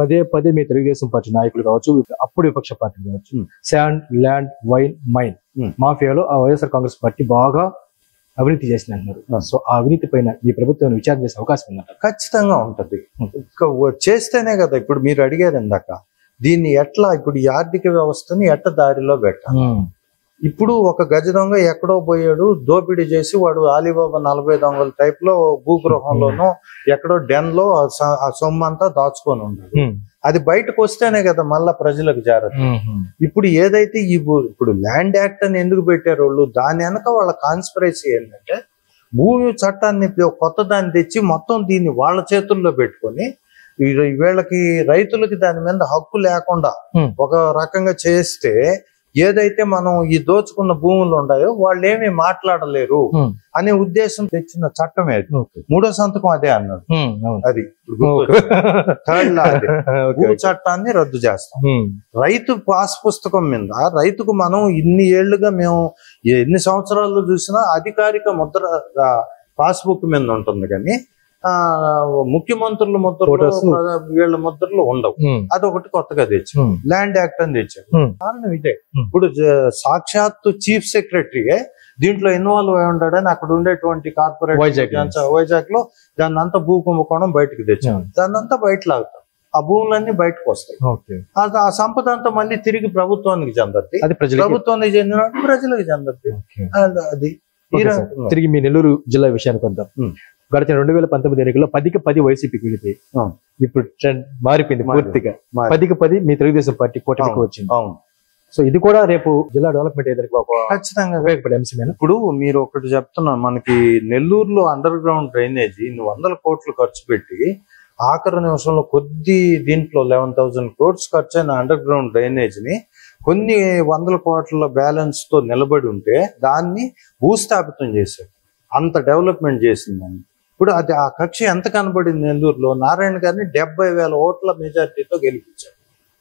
పదే పదే మీ తెలుగుదేశం పార్టీ నాయకులు కావచ్చు, అప్పుడు విపక్ష పార్టీలు కావచ్చు, శాండ్, ల్యాండ్, వైన్, మైన్ మాఫియాలో ఆ వైఎస్ఆర్ కాంగ్రెస్ పార్టీ బాగా అవినీతి చేసింది అంటున్నారు. సో ఆ అవినీతి పైన ఈ ప్రభుత్వం విచారణ చేసే అవకాశం ఉందంట. ఖచ్చితంగా ఉంటది. చేస్తేనే కదా ఇప్పుడు మీరు అడిగారు ఇందాక, దీన్ని ఎట్లా ఇప్పుడు ఈ ఆర్థిక వ్యవస్థని ఎట్ట దారిలో పెట్టాలి. ఇప్పుడు ఒక గజ దొంగ ఎక్కడో పోయాడు, దోపిడీ చేసి వాడు అలీబాబా 40 దొంగల టైప్ లో భూగృహంలోనో ఎక్కడో డెన్ లో ఆ సొమ్ము అంతా దాచుకొని ఉన్నాడు. అది బయటకు వస్తేనే కదా మళ్ళా ప్రజలకు జాగ్రత్త. ఇప్పుడు ఏదైతే ఇప్పుడు ల్యాండ్ యాక్ట్ అని ఎందుకు పెట్టారు వాళ్ళు, దాని వెనక వాళ్ళ కాన్స్పిరసీ ఏంటంటే భూమి చట్టాన్ని కొత్త దాన్ని తెచ్చి మొత్తం దీన్ని వాళ్ళ చేతుల్లో పెట్టుకొని వీళ్ళకి రైతులకి దాని మీద హక్కు లేకుండా ఒక రకంగా చేస్తే ఏదైతే మనం ఈ దోచుకున్న భూములు ఉన్నాయో వాళ్ళు ఏమీ మాట్లాడలేరు అనే ఉద్దేశం తెచ్చిన చట్టమే అది. 3వ సంతకం అదే అన్నాడు. అది థర్డ్ లా భూ చట్టాన్ని రద్దు చేస్తాం. రైతు పాస్ పుస్తకం మీద రైతుకు మనం ఇన్ని ఏళ్లుగా మేము ఎన్ని సంవత్సరాలు చూసినా అధికారిక ముద్ర పాస్బుక్ మీద ఉంటుంది, కానీ ముఖ్యమంత్రుల ముద్రలు వీళ్ళ ముద్రలు ఉండవు. అదొకటి కొత్తగా తెచ్చారు. ల్యాండ్ యాక్ట్ అని తెచ్చారు. కారణం ఇదే. ఇప్పుడు సాక్షాత్తు చీఫ్ సెక్రటరీయే దీంట్లో ఇన్వాల్వ్ అయి ఉంటాడని అక్కడ ఉండేటువంటి కార్పొరేట్ వైజాగ్ లో దాన్ని అంతా భూ కుంభకోణం బయటకు తెచ్చారు. దాన్ని అంతా బయట లాగుతారు. ఆ భూములన్నీ బయటకు వస్తాయి. ఆ సంపద అంతా మళ్ళీ తిరిగి ప్రభుత్వానికి చెందద్ది. ప్రభుత్వానికి చెందిన ప్రజలకు చెందద్ది. అది తిరిగి మీ నెల్లూరు జిల్లా విషయానికి వద్దాం. గడిచిన 2019 ఎన్నికల్లో 10కి 10 వైసీపీకి వెళితే ఇప్పుడు ట్రెండ్ మారిపోయింది పూర్తిగా. 10కి 10 మీ తెలుగుదేశం పార్టీ కూటమికి వచ్చింది. సో ఇది కూడా రేపు జిల్లా డెవలప్మెంట్ ఏదైనా ఖచ్చితంగా ఉపయోగపడే అంశమేనా? ఇప్పుడు మీరు ఒకటి చెప్తున్నారు, మనకి నెల్లూరులో అండర్ గ్రౌండ్ డ్రైనేజ్ ఇన్ని 100 కోట్లు ఖర్చు పెట్టి ఆఖరి నిమిషంలో దీంట్లో 11,000 crores ఖర్చు అయిన అండర్ గ్రౌండ్ డ్రైనేజ్ ని కొన్ని 100 కోట్ల బ్యాలెన్స్ తో నిలబడి ఉంటే దాన్ని భూస్థాపితం చేశారు. అంత డెవలప్మెంట్ చేసిందని. ఇప్పుడు అది ఆ కక్ష ఎంత కనబడింది నెల్లూరులో. నారాయణ గారిని 70,000 ఓట్ల మెజార్టీతో గెలిపించారు.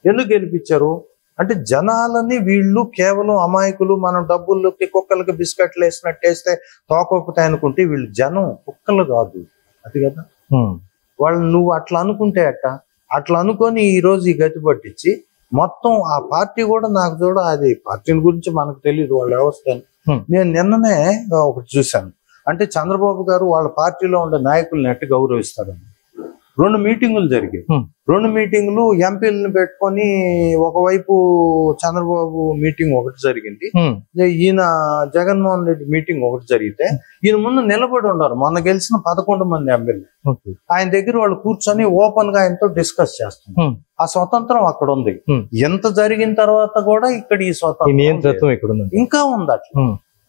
ఎందుకు గెలిపించారు అంటే జనాలని వీళ్ళు కేవలం అమాయకులు, మనం డబ్బులకి కుక్కలకి బిస్కెట్లు వేసినట్టు వేస్తే తోకొక్కుతాయి అనుకుంటే వీళ్ళు జనం కుక్కలు కాదు. అది కదా వాళ్ళు. నువ్వు అట్లా అనుకుంటే అట్లా అనుకొని ఈ రోజు ఈ గతి పట్టించి మొత్తం ఆ పార్టీ కూడా నాకు చూడ, అది పార్టీని గురించి మనకు తెలియదు వాళ్ళ వ్యవస్థ. నేను నిన్ననే ఒకటి చూశాను. అంటే చంద్రబాబు గారు వాళ్ళ పార్టీలో ఉండే నాయకుల్ని ఎట్టు గౌరవిస్తారని 2 మీటింగులు జరిగాయి. 2 మీటింగులు ఎంపీలను పెట్టుకొని ఒకవైపు చంద్రబాబు మీటింగ్ ఒకటి జరిగింది, ఈయన జగన్మోహన్ రెడ్డి మీటింగ్ ఒకటి జరిగితే ఈయన ముందు నిలబడి ఉన్నారు మొన్న గెలిచిన 11 మంది ఎమ్మెల్యే. ఆయన దగ్గర వాళ్ళు కూర్చొని ఓపెన్ గా ఆయనతో డిస్కస్ చేస్తున్నారు. ఆ స్వతంత్రం అక్కడ ఉంది. ఎంత జరిగిన తర్వాత కూడా ఇక్కడ ఈ స్వతంత్రం ఇంకా ఉంది. అట్లా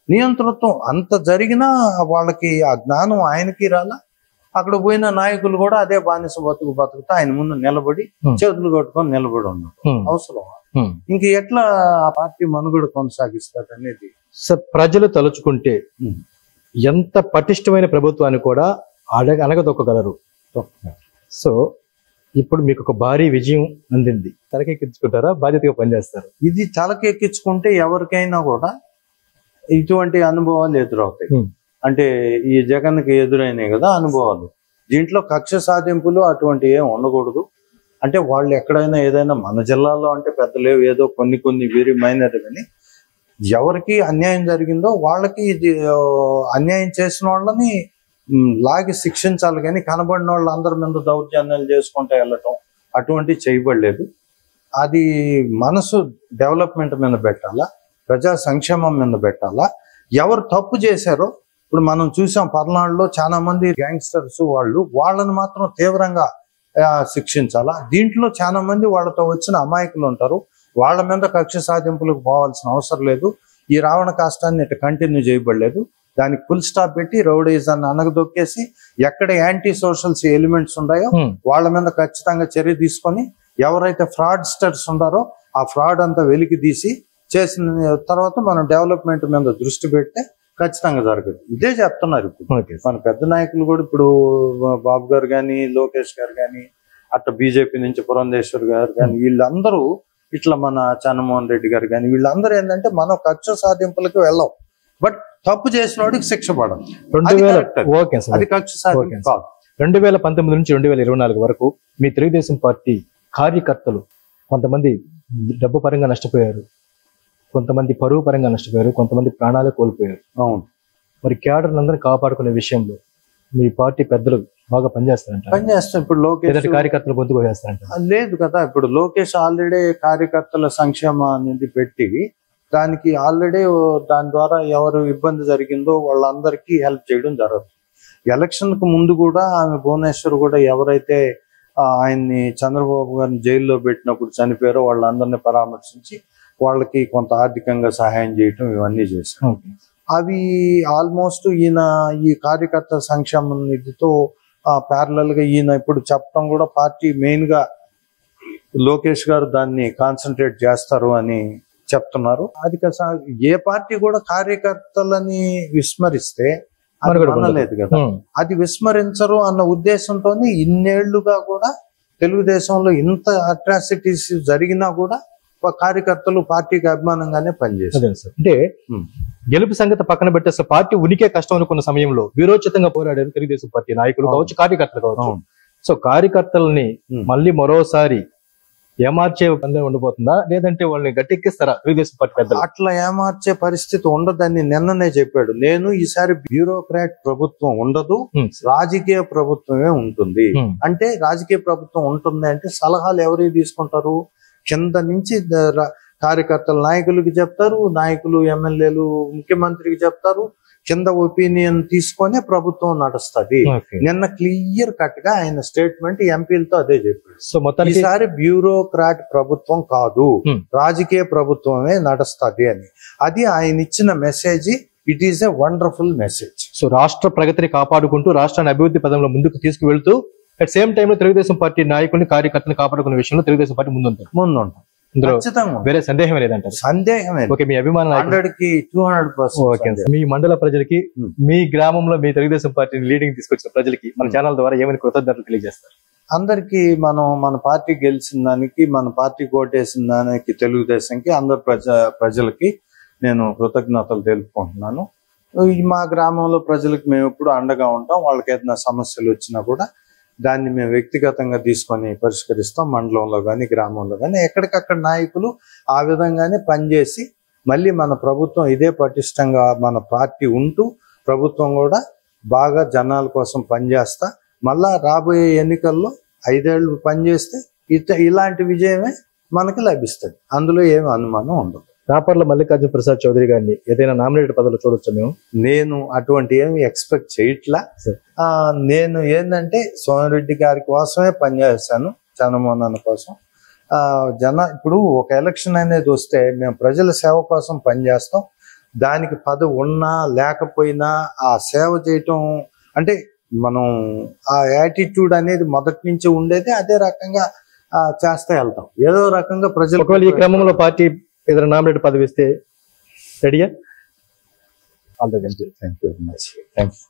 నియంతృత్వం అంత జరిగినా వాళ్ళకి ఆ జ్ఞానం ఆయనకి రాలా. అక్కడ పోయిన నాయకులు కూడా అదే బానిస బతుకుతా ఆయన ముందు నిలబడి చేతులు కట్టుకొని నిలబడి ఉన్నారు. అవసరం ఇంక ఎట్లా ఆ పార్టీ మనుగడ కొనసాగిస్తాడు అనేది. ప్రజలు తలుచుకుంటే ఎంత పటిష్టమైన ప్రభుత్వాన్ని కూడా అనగదొక్కగలరు. సో ఇప్పుడు మీకు ఒక భారీ విజయం అందింది. తలకెక్కించుకుంటారా, బాధ్యతగా పనిచేస్తారు? ఇది తలకెక్కించుకుంటే ఎవరికైనా కూడా ఇటువంటి అనుభవాలు ఎదురవుతాయి. అంటే ఈ జగన్కి ఎదురైనాయి కదా అనుభవాలు. దీంట్లో కక్ష సాధింపులు అటువంటి ఏం ఉండకూడదు. అంటే వాళ్ళు ఎక్కడైనా ఏదైనా మన జిల్లాలో అంటే పెద్ద లేవు, ఏదో కొన్ని వెరీ మైనర్, కానీ ఎవరికి అన్యాయం జరిగిందో వాళ్ళకి అన్యాయం చేసిన వాళ్ళని లాగి శిక్షించాలి. కానీ కనబడిన వాళ్ళు అందరి మీద దౌర్జన్యాలు చేసుకుంటూ వెళ్ళటం అటువంటి చేయబడలేదు. అది మనసు డెవలప్మెంట్ మీద పెట్టాలా, ప్రజా సంక్షేమం మీద పెట్టాలా. ఎవరు తప్పు చేశారో ఇప్పుడు మనం చూసాం పల్నాడులో చాలా మంది గ్యాంగ్స్టర్స్ వాళ్ళని మాత్రం తీవ్రంగా శిక్షించాలా. దీంట్లో చాలా మంది వాళ్ళతో వచ్చిన అమాయకులు ఉంటారు, వాళ్ళ మీద కక్ష సాధింపులకు పోవాల్సిన అవసరం లేదు. ఈ రావణ కాష్టాన్ని ఇట్లా కంటిన్యూ చేయబడలేదు. దానికి ఫుల్ స్టాప్ పెట్టి రౌడీజాన్ని అనగదొక్కేసి ఎక్కడ యాంటీ సోషల్స్ ఎలిమెంట్స్ ఉన్నాయో వాళ్ళ మీద ఖచ్చితంగా చర్య తీసుకొని ఎవరైతే ఫ్రాడ్స్టర్స్ ఉన్నారో ఆ ఫ్రాడ్ అంతా వెలికి తీసి చేసిన తర్వాత మనం డెవలప్మెంట్ మీద దృష్టి పెడితే ఖచ్చితంగా జరగదు. ఇదే చెప్తున్నారు ఇప్పుడు మన పెద్ద నాయకులు కూడా. ఇప్పుడు బాబు గారు కానీ, లోకేష్ గారు కానీ, అట్లా బీజేపీ నుంచి పురంధేశ్వర్ గారు కానీ, వీళ్ళందరూ ఇట్లా మన చంద్రమోహన్ రెడ్డి గారు కానీ వీళ్ళందరూ ఏంటంటే మనం కక్ష సాధింపులకు వెళ్ళాం. బట్ తప్పు చేసిన వాడికి శిక్ష పడదు. అది కక్ష సాధింపు కాదు. 2019 నుంచి 2024 వరకు మీ తెలుగుదేశం పార్టీ కార్యకర్తలు కొంతమంది డబ్బు పరంగా నష్టపోయారు, కొంతమంది పరువు పరంగా నష్టపోయారు, కొంతమంది ప్రాణాలు కోల్పోయారు. అవును. మరి క్యాడర్ అందరినీ కాపాడుకునే విషయంలో మీ పార్టీ పెద్దలు బాగా పనిచేస్తారంట. పనిచేస్తాం. ఇప్పుడు లోకేష్ కార్యకర్తలు గొంతు కోసేస్తారంట. లేదు కదా, ఇప్పుడు లోకేష్ ఆల్రెడీ కార్యకర్తల సంక్షేమ అనేది పెట్టి దానికి ఆల్రెడీ దాని ద్వారా ఎవరు ఇబ్బంది జరిగిందో వాళ్ళందరికీ హెల్ప్ చేయడం జరుగుతుంది. ఎలక్షన్ కు ముందు కూడా ఆమె భువనేశ్వర్ కూడా ఎవరైతే ఆయన్ని చంద్రబాబు గారిని జైల్లో పెట్టినప్పుడు చనిపోయారో వాళ్ళందరినీ పరామర్శించి వాళ్ళకి కొంత ఆర్థికంగా సహాయం చేయటం ఇవన్నీ చేశారు. అవి ఆల్మోస్ట్ ఈయన ఈ కార్యకర్త సంక్షేమ నిధితో ప్యారలల్ గా ఈయన ఇప్పుడు చెప్పడం కూడా పార్టీ మెయిన్ గా లోకేష్ గారు దాన్ని కాన్సన్ట్రేట్ చేస్తారు అని చెప్తున్నారు. అది ఏ పార్టీ కూడా కార్యకర్తలని విస్మరిస్తే అనలేదు కదా, అది విస్మరించరు అన్న ఉద్దేశంతోనే ఇన్నేళ్లుగా కూడా తెలుగుదేశంలో ఇంత అట్రాసిటీస్ జరిగినా కూడా కార్యకర్తలు పార్టీకి అభిమానంగానే పనిచేస్తారు. అంటే గెలుపు సంగతి పక్కన పెట్టి అసలు పార్టీ ఉనికే కష్టం అనుకున్న సమయంలో వీరోచితంగా పోరాడారు తెలుగుదేశం పార్టీ నాయకులు కావచ్చు, కార్యకర్తలు కావచ్చు. సో కార్యకర్తల్ని మళ్ళీ మరోసారి ఏమార్చే పని ఉండబోతుందా, లేదంటే వాళ్ళని గట్టెక్కిస్తారా తెలుగుదేశం పార్టీ పెద్దలు? అట్లా ఏమార్చే పరిస్థితి ఉండదని నిన్ననే చెప్పాడు. నేను ఈసారి బ్యూరోక్రాట్ ప్రభుత్వం ఉండదు, రాజకీయ ప్రభుత్వమే ఉంటుంది. అంటే రాజకీయ ప్రభుత్వం ఉంటుంది అంటే సలహాలు ఎవరికి తీసుకుంటారు? కింద నుంచి కార్యకర్తలు నాయకులకి చెప్తారు, నాయకులు ఎమ్మెల్యేలు ముఖ్యమంత్రికి చెప్తారు, కింద ఒపీనియన్ తీసుకొని ప్రభుత్వం నడుస్తుంది. నిన్న క్లియర్ కట్ గా ఆయన స్టేట్మెంట్ ఎంపీలతో అదే చెప్పాడు. సో మొత్తానికి ఈసారి బ్యూరోక్రాట్ ప్రభుత్వం కాదు, రాజకీయ ప్రభుత్వమే నడుస్తుంది అని. అది ఆయన ఇచ్చిన message. It is a wonderful message. So రాష్ట్ర ప్రగతిని కాపాడుకుంటూ రాష్ట్రాన్ని అభివృద్ధి పదంలో ముందుకు తీసుకువెళ్తూ అట్ సేమ్ టైమ్ లో తెలుగుదేశం పార్టీ నాయకుల్ని కార్యకర్తలను కాపాడుకునే విషయంలో తెలుగుదేశం పార్టీ ముందుంటాం. వేరే సందేహం లేదంటారు? సందేహమే. ఓకే, మీ అభిమానం 100% మీ మండల ప్రజలకి, మీ గ్రామంలో మీ తెలుగుదేశం పార్టీని లీడింగ్ తీసుకొచ్చిన ప్రజలకి మన ఛానల్ ద్వారా ఏమైనా కృతజ్ఞతలు తెలియజేస్తారు? అందరికి మన పార్టీ గెలిచిన దానికి, మన పార్టీ కోటేసిన దానికి, తెలుగుదేశంకి, అందరు ప్రజలకి నేను కృతజ్ఞతలు తెలుపుకుంటున్నాను. మా గ్రామంలో ప్రజలకు మేము ఎప్పుడు అండగా ఉంటాం. వాళ్ళకి ఏదైనా సమస్యలు వచ్చినా కూడా దాన్ని మేము వ్యక్తిగతంగా తీసుకొని పరిష్కరిస్తాం. మండలంలో కానీ గ్రామంలో కానీ ఎక్కడికక్కడ నాయకులు ఆ విధంగానే పనిచేసి మళ్ళీ మన ప్రభుత్వం ఇదే పటిష్టంగా మన పార్టీ ఉంటూ ప్రభుత్వం కూడా బాగా జనాల కోసం పనిచేస్తా మళ్ళా రాబోయే ఎన్నికల్లో 5 ఏళ్ళు పనిచేస్తే ఇలాంటి విజయమే మనకి లభిస్తుంది. అందులో ఏమి అనుమానం ఉండదు. రాపర్ల మల్లికార్జున ప్రసాద్ చౌదరి గారిని ఏదైనా నామినేటెడ్ పదవులు చూడొచ్చు మేము? నేను అటువంటి ఏమి ఎక్స్పెక్ట్ చేయట్లా. నేను ఏంటంటే సోమిరెడ్డి గారి కోసమే పనిచేస్తాను, చంద్రమోహన్ అన్న కోసం. ఇప్పుడు ఒక ఎలక్షన్ అనేది వస్తే మేము ప్రజల సేవ కోసం పనిచేస్తాం. దానికి పదవి ఉన్నా లేకపోయినా ఆ సేవ చేయటం అంటే మనం ఆ యాటిట్యూడ్ అనేది మొదటి నుంచి ఉండేది. అదే రకంగా చేస్తే వెళ్తాం. ఏదో రకంగా ప్రజలు ఈ క్రమంలో పార్టీ ఏదైనా నామినేటెడ్ పదవి ఇస్తే రెడీయా? All the best. Thank you very much. Thank you.